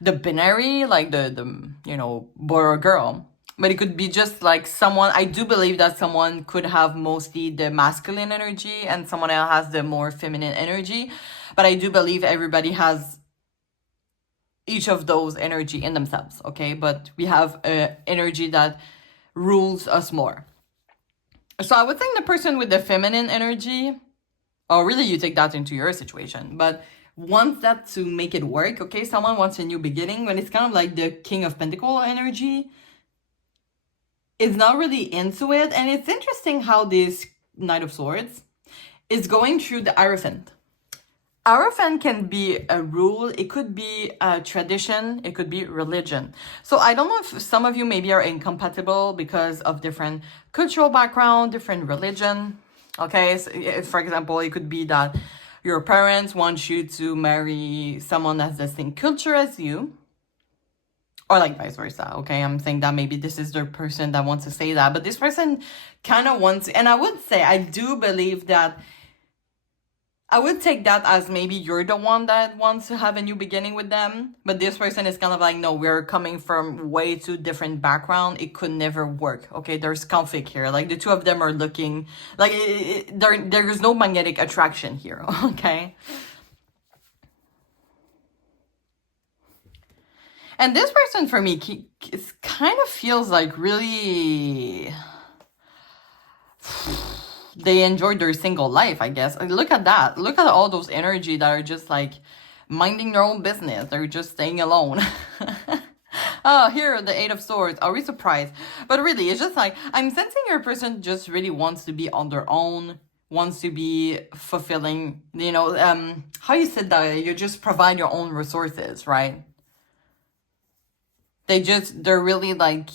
the binary, like the you know, boy or girl. But it could be just like someone, I do believe that someone could have mostly the masculine energy and someone else has the more feminine energy. But I do believe everybody has each of those energy in themselves, okay? But we have energy that rules us more. So I would think the person with the feminine energy, or really you take that into your situation, but wants that to make it work, okay? Someone wants a new beginning, but it's kind of like the King of Pentacles energy is not really into it. And it's interesting how this Knight of Swords is going through the Hierophant. Hierophant can be a rule, it could be a tradition, it could be religion. So I don't know if some of you maybe are incompatible because of different cultural background, different religion. Okay, so if, for example, it could be that your parents want you to marry someone that's the same culture as you, or like vice versa. Okay, I'm saying that maybe this is the person that wants to say that, but this person kind of wants, and I would say I do believe that I would take that as maybe you're the one that wants to have a new beginning with them, but this person is kind of like, no, we're coming from way too different background. It could never work. Okay, there's conflict here. Like the two of them are looking like there is no magnetic attraction here. Okay. And this person for me kind of feels like really they enjoyed their single life, I guess. Like, look at that. Look at all those energy that are just like minding their own business. They're just staying alone. Oh, here, the Eight of Swords. Are we surprised? But really, it's just like, I'm sensing your person just really wants to be on their own, wants to be fulfilling, you know, how you said that you just provide your own resources, right? They're really like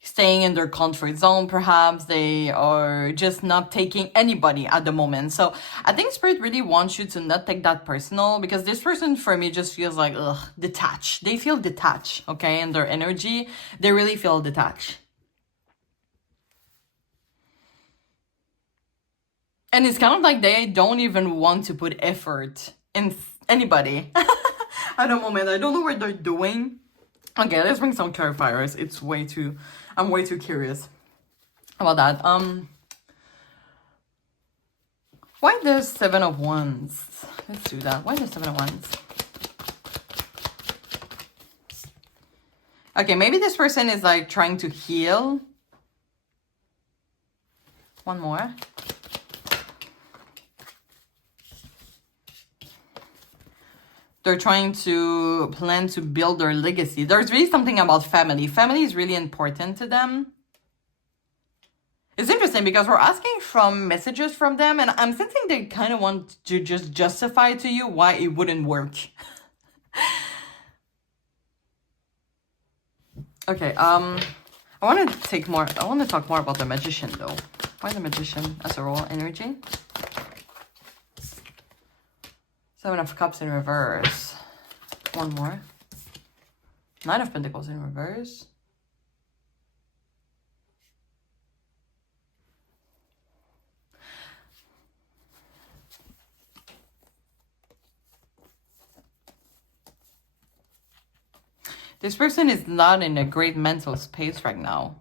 staying in their comfort zone, perhaps. They are just not taking anybody at the moment. So I think Spirit really wants you to not take that personal, because this person for me just feels like, ugh, detached. They feel detached, okay? And their energy, they really feel detached. And it's kind of like they don't even want to put effort in anybody at the moment. I don't know what they're doing. Okay, let's bring some clarifiers. I'm way too curious about that. Why the Seven of Wands? Let's do that. Why the Seven of Wands? Okay, maybe this person is like trying to heal. One more. They're trying to plan to build their legacy. There's really something about family. Family is really important to them. It's interesting because we're asking from messages from them, and I'm sensing they kind of want to just justify to you why it wouldn't work. Okay, I want to talk more about the Magician though. Why the Magician as a role energy? Seven of Cups in reverse. One more. Nine of Pentacles in reverse. This person is not in a great mental space right now.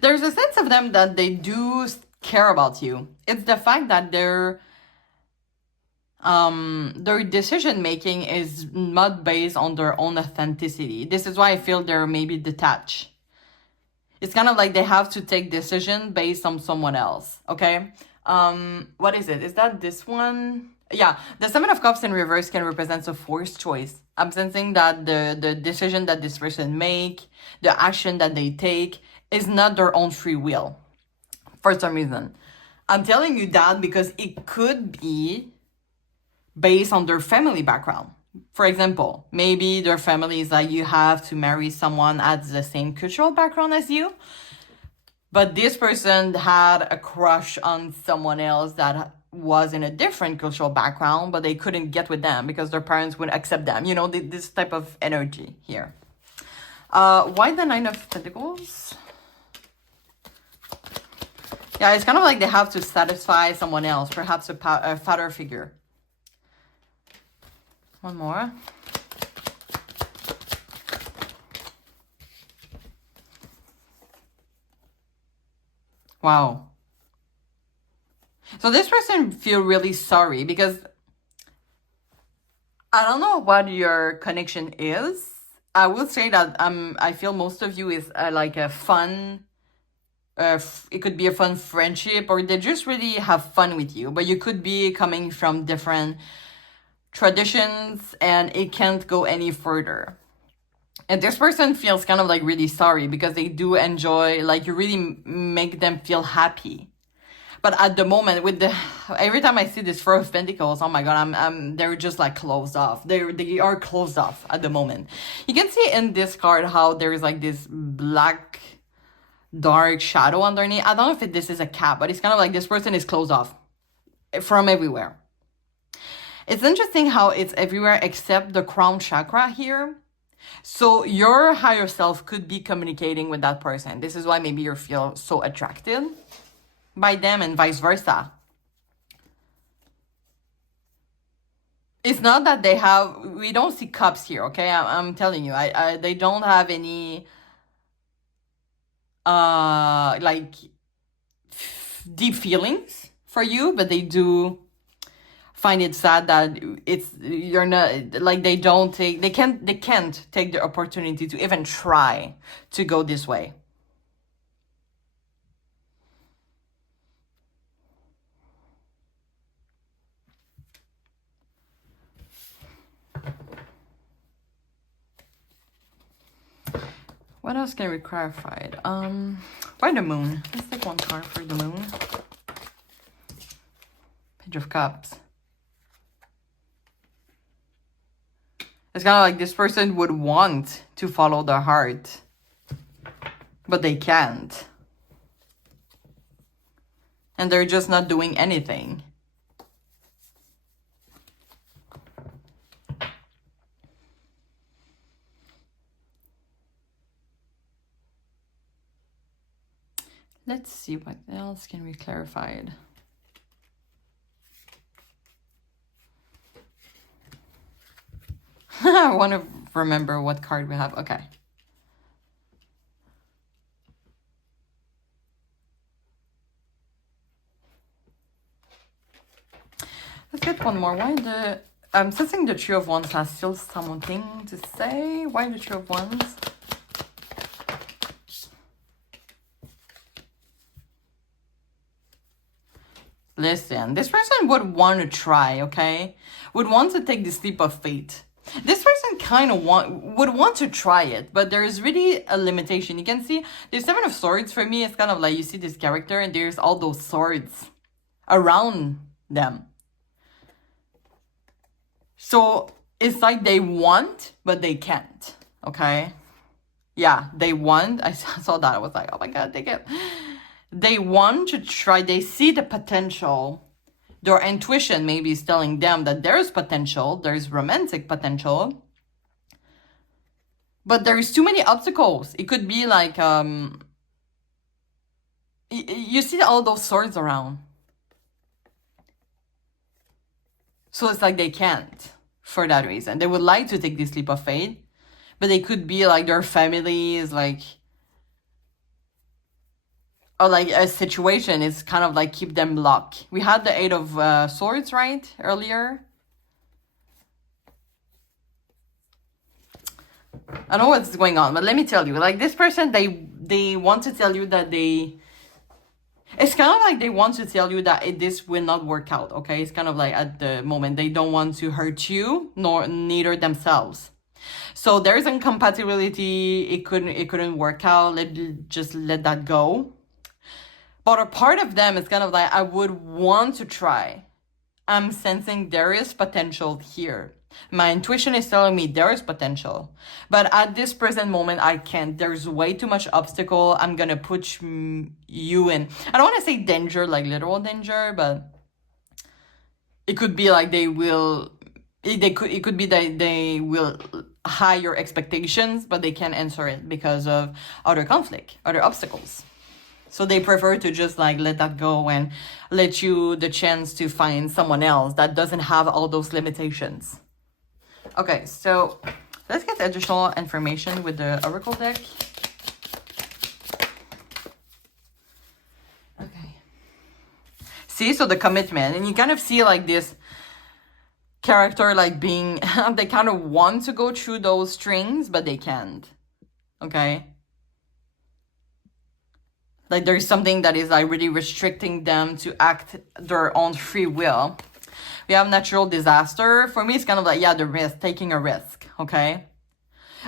There's a sense of them that they do care about you. It's the fact that their decision making is not based on their own authenticity. This is why I feel they're maybe detached. It's kind of like they have to take decision based on someone else. Okay. What is it? Is that this one? Yeah, the Seven of Cups in reverse can represent a forced choice. I'm sensing that the decision that this person make, the action that they take, is not their own free will. For some reason. I'm telling you that because it could be based on their family background. For example, maybe their family is like, you have to marry someone at the same cultural background as you. But this person had a crush on someone else that was in a different cultural background, but they couldn't get with them because their parents wouldn't accept them. You know, this type of energy here. Why the Nine of Pentacles? Yeah, it's kind of like they have to satisfy someone else, perhaps a father figure. One more. Wow. So this person feel really sorry because I don't know what your connection is. I will say that I feel most of you is like a fun. It could be a fun friendship, or they just really have fun with you. But you could be coming from different traditions, and it can't go any further. And this person feels kind of like really sorry because they do enjoy, like you really make them feel happy. But at the moment, every time I see this Four of Pentacles, oh my God, they're just like closed off. They are closed off at the moment. You can see in this card how there is like this black, dark shadow underneath. I don't know if this is a cap, but it's kind of like this person is closed off from everywhere. It's interesting how it's everywhere except the crown chakra here. So your higher self could be communicating with that person. This is why maybe you feel so attracted. by them and vice versa. It's not that they have, we don't see cups here, okay? I'm telling you, they don't have any, like, deep feelings for you, but they do find it sad that you're not, like, they can't take the opportunity to even try to go this way. What else can we clarify? Why the moon? Let's take one card for the moon. Page of Cups. It's kind of like this person would want to follow their heart, but they can't. And they're just not doing anything. Let's see what else can we clarify. I want to remember what card we have. Okay. Let's get one more. Why the... I'm sensing the Three of Wands has still something to say. Why the Three of Wands? Listen, this person would want to try, okay? Would want to take the leap of faith. This person kind of would want to try it, but there is really a limitation. You can see the Seven of Swords for me. It's kind of like you see this character and there's all those swords around them. So it's like they want, but they can't, okay? Yeah, they want. I saw that. I was like, oh my God, they want to try. They see the potential. Their intuition maybe is telling them that there's potential, there's romantic potential, but there's too many obstacles. It could be like, you see all those swords around. So it's like they can't for that reason. They would like to take this leap of faith, but they could be like their family is like, or like a situation is kind of like keep them blocked. We had the Eight of Swords, right, earlier. I don't know what's going on, but let me tell you, like this person, they want to tell you that it's kind of like they want to tell you that this will not work out, okay? It's kind of like at the moment, they don't want to hurt you, nor neither themselves. So there's incompatibility, it couldn't work out, just let that go. But a part of them is kind of like, I would want to try. I'm sensing there is potential here. My intuition is telling me there is potential. But at this present moment, I can't. There's way too much obstacle. I'm going to put you in. I don't want to say danger, like literal danger, but it could be like it could be that they will high your expectations, but they can't answer it because of other conflict, other obstacles. So they prefer to just like let that go and let you the chance to find someone else that doesn't have all those limitations. Okay, so let's get additional information with the Oracle deck. Okay. See, so the commitment, and you kind of see like this character like being, they kind of want to go through those strings, but they can't. Okay. Like there's something that is like really restricting them to act their own free will. We have natural disaster. For me, it's kind of like, yeah, the risk, taking a risk, okay?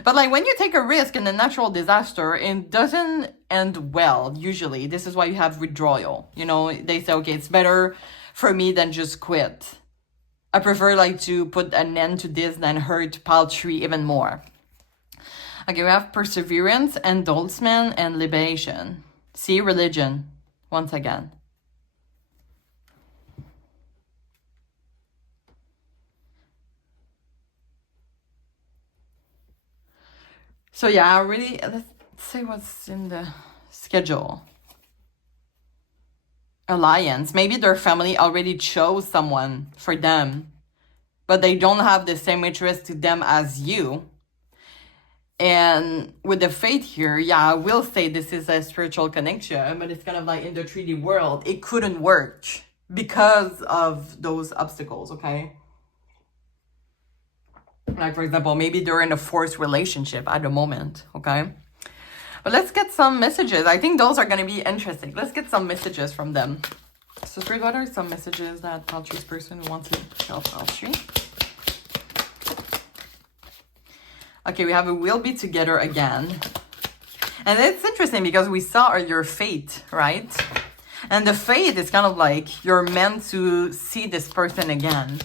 But like when you take a risk in a natural disaster, it doesn't end well, usually. This is why you have withdrawal. You know, they say, okay, it's better for me than just quit. I prefer like to put an end to this than hurt pile 3 even more. Okay, we have perseverance, indulgence, and liberation. See, religion, once again. So yeah, really, let's see what's in the schedule. alliance. Maybe their family already chose someone for them, but they don't have the same interest to them as you. And with the fate here, yeah, I will say this is a spiritual connection, but it's kind of like in the 3D world, it couldn't work because of those obstacles, okay? Like, for example, maybe they're in a forced relationship at the moment, okay? But let's get some messages. I think those are going to be interesting. Let's get some messages from them. So, Spirit, what are some messages that Paltry's person wants to tell Paltry? Okay, we have a will be together again. And it's interesting because we saw your fate, right? And the fate is kind of like you're meant to see this person again.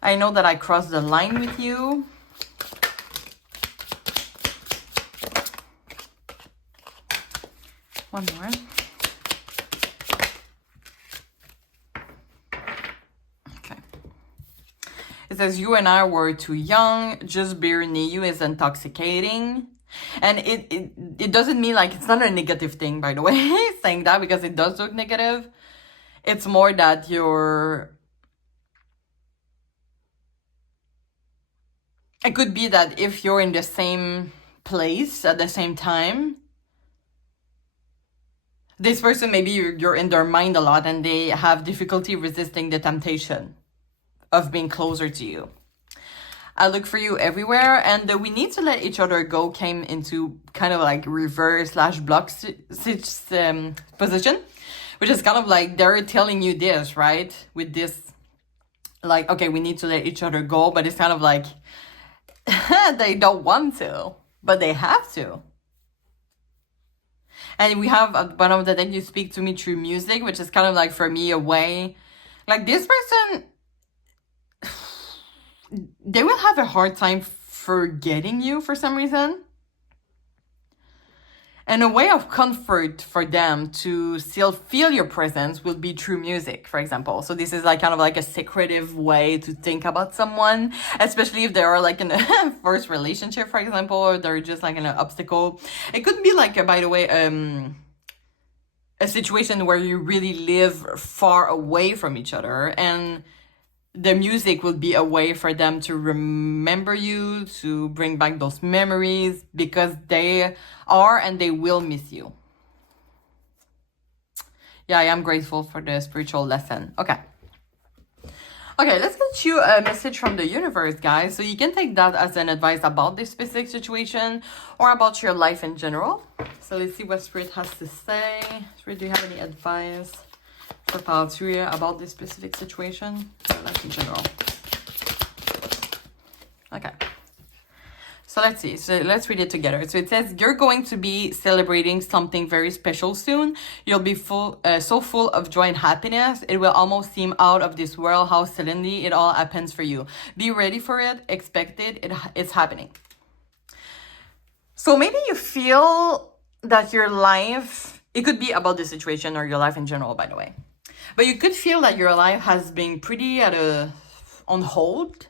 I know that I crossed the line with you. One more. It says, you and I were too young, just being near you is intoxicating. And it doesn't mean like, it's not a negative thing, by the way, saying that, because it does look negative. It's more that it could be that if you're in the same place at the same time, this person, maybe you're in their mind a lot and they have difficulty resisting the temptation of being closer to you. I look for you everywhere, and the we need to let each other go came into kind of like reverse / block position, which is kind of like they're telling you this, right? With this, like, okay, we need to let each other go, but it's kind of like they don't want to, but they have to. And we have at the bottom of the deck, you speak to me through music, which is kind of like, for me, a way, like, this person, they will have a hard time forgetting you for some reason. And a way of comfort for them to still feel your presence will be through music, for example. So this is like kind of like a secretive way to think about someone, especially if they are like in a first relationship, for example, or they're just like in an obstacle. It could be like, by the way, a situation where you really live far away from each other, and the music will be a way for them to remember you, to bring back those memories, because they are and they will miss you. Yeah, I am grateful for the spiritual lesson. Okay, let's get you a message from the universe, guys. So you can take that as an advice about this specific situation or about your life in general. So let's see what Spirit has to say. Spirit, do you have any advice for Paltry about this specific situation? Or life in general. Okay. So let's see. So let's read it together. So it says, you're going to be celebrating something very special soon. You'll be so full of joy and happiness. It will almost seem out of this world how suddenly it all happens for you. Be ready for it. Expect it. It's happening. So maybe you feel that your life, it could be about this situation or your life in general, by the way. But you could feel that your life has been pretty on hold,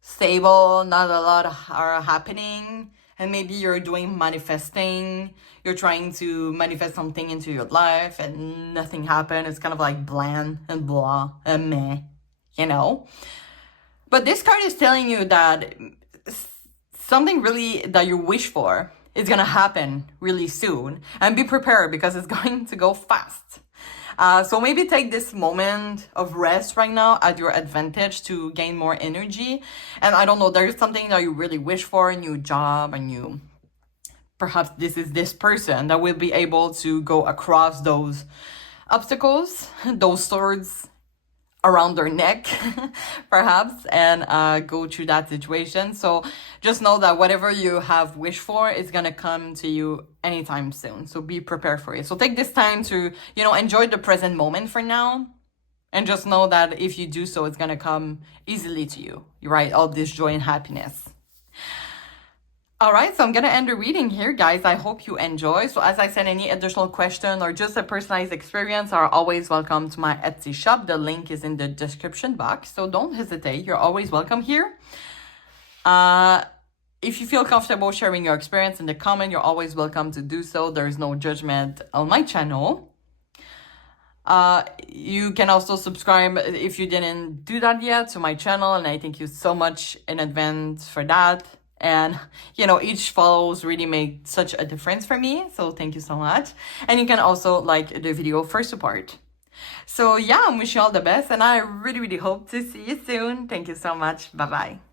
stable, not a lot are happening, and maybe you're doing manifesting, you're trying to manifest something into your life and nothing happened. It's kind of like bland and blah and meh, you know? But this card is telling you that something really that you wish for is gonna happen really soon, and be prepared because it's going to go fast. So maybe take this moment of rest right now at your advantage to gain more energy. And I don't know, there's something that you really wish for, a new job, perhaps this is this person that will be able to go across those obstacles, those swords around their neck, perhaps, and go through that situation. So just know that whatever you have wished for is gonna come to you anytime soon. So be prepared for it. So take this time to, enjoy the present moment for now. And just know that if you do so, it's gonna come easily to you, right? All this joy and happiness. All right, so I'm going to end the reading here, guys. I hope you enjoy. So as I said, any additional question or just a personalized experience are always welcome to my Etsy shop. The link is in the description box, so don't hesitate. You're always welcome here. if you feel comfortable sharing your experience in the comment, you're always welcome to do so. There is no judgment on my channel. You can also subscribe if you didn't do that yet to my channel, and I thank you so much in advance for that. And you know, each follows really make such a difference for me, so thank you so much. And you can also like the video for support. So yeah, I'm wishing you all the best, and I really hope to see you soon. Thank you so much. Bye bye.